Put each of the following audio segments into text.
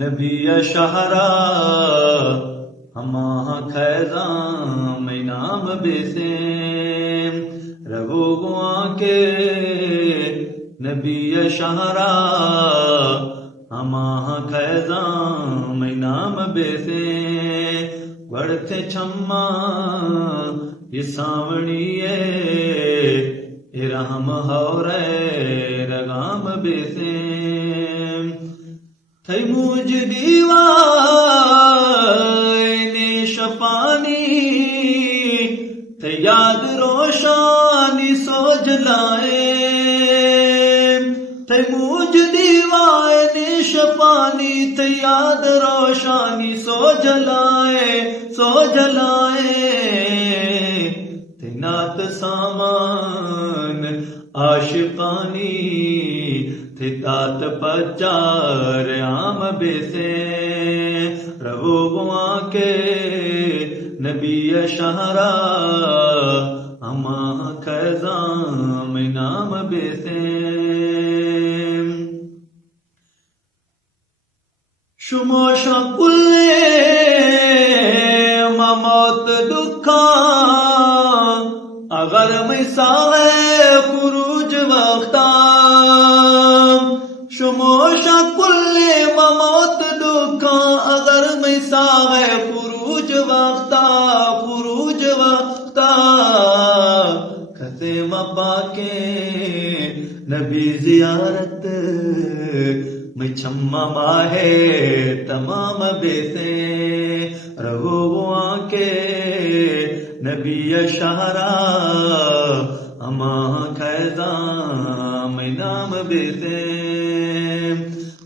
نبی شہرا ہما خیزاں میں نام بیسیم رگو گواں کے نبی شہرا ہما خیزاں میں نام بیسیم گڑتے چھما یہ ساونی ارحم ہورے رگام بیسیم تھئی موج دیوائن شفانی تھئی یاد روشانی سوج لائے تھئی موج دیوائن شفانی تھئی یاد روشانی سوج لائے تھئی نات سامان عاشقانی تھی تات پچار عام بیسے رہو گواں کے نبی شہرا ہما خیزاں میں نام بیسے شموشا کلے موت دکھا اگر میں سائے خروج وقتا شموشا کلے موت دکھا اگر میں سائے خروج وقتا خسیم پاکے نبی زیارت میں چھما ماہے تمام بیسے رہو گواں کے نبی شہرا ہما خیزاں میں نام بیسے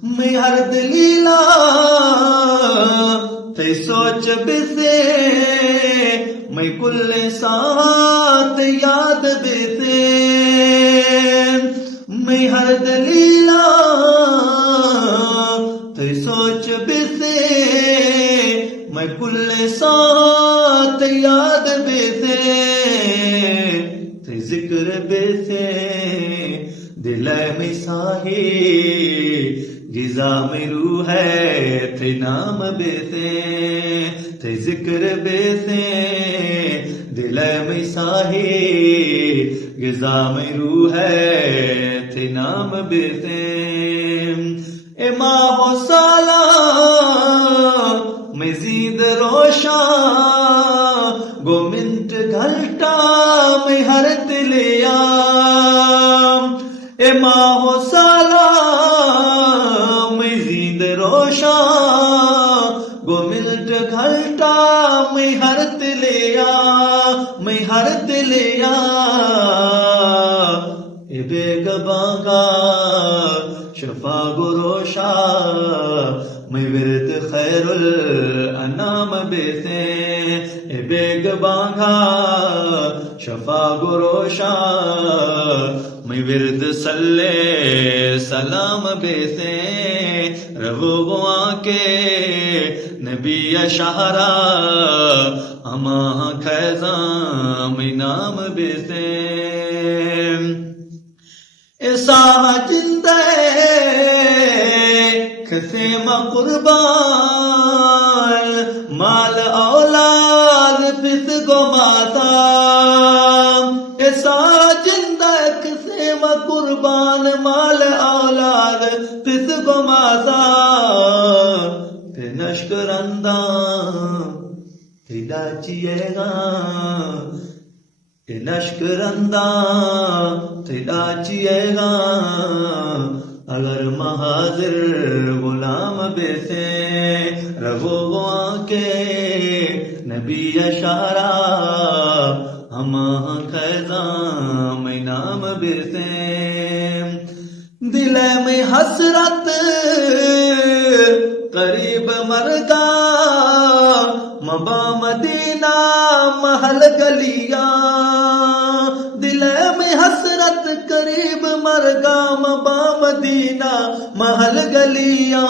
میں ہر دلیلا تھی سوچ بیسے میں کل ساتھ یاد بیسے میں ہر دلیلا تھی سوچ بیسے میں کل ساتھ یاد بیسے تھی ذکر بیسے دل میں ساہی غذا میں روح ہے تھی نام بیسے تھی ذکر بیسے دل میں ساہی غذا میں روح ہے تھی نام بیسے اے ماہ و سالہ مزید روشا گو منٹ گھلٹا میں ہر تلیا اے ماہ و سالہ مزید روشا گو منٹ گھلٹا میں ہر تلیا اے بیگ بانگا شفا گروشا میں ورد خیر الانام بیسے اے بیگ بانگا شفا گروشا میں ورد صلی سلام بیسے رہو گواں کے نبی شہرا ہما خیزاں میں نام بیسے ایسا جندے خسیم قربان مال اولاد پس گو ماتا ایسا جندہ خسیم قربان مال اولاد پس گو ماتا تے نشکرندہ تے ڈاچیے گا تے نشکرندہ تے ڈاچیے گا اگر مہاجر غلام بیسے رہو گواں کے نبی شہرا ہما خیزاں میں نام بیسے دل میں حسرت قریب مرگا مبا مدینہ محل گلیا دل میں حسرت قریب مرگا مبا مدینہ محل گلیا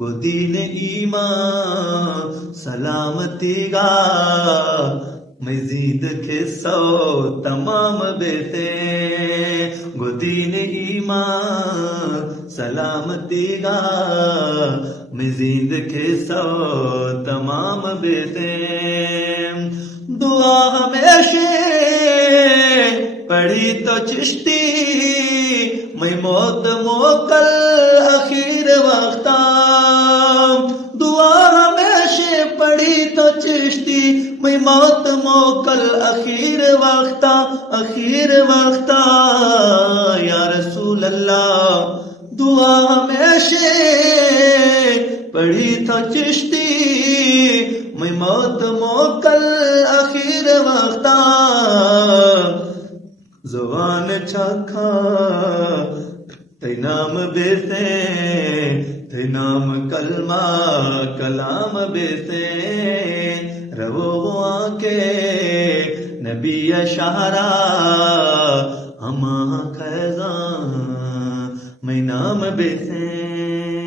گو دین ایمان سلامتی گا مزید کے سو تمام بیتے گو دین ایمان ایمان سلامتی گا مزید کے سو تمام بیتیں دعا ہمیشہ پڑھی تو چشتی میں موت موکل اخیر وقتا دعا ہمیشہ پڑھی تو چشتی میں موت موکل اخیر وقتا یا رسول اللہ دعا ہمیشہ پڑھی تو چشتی میں موت موکل اخیر وقتا زبان چھکا تی نام بیتے تی نام کلمہ کلام بیتے رو آنکے نبی شہرا ہما خیزاں میں نام بیتے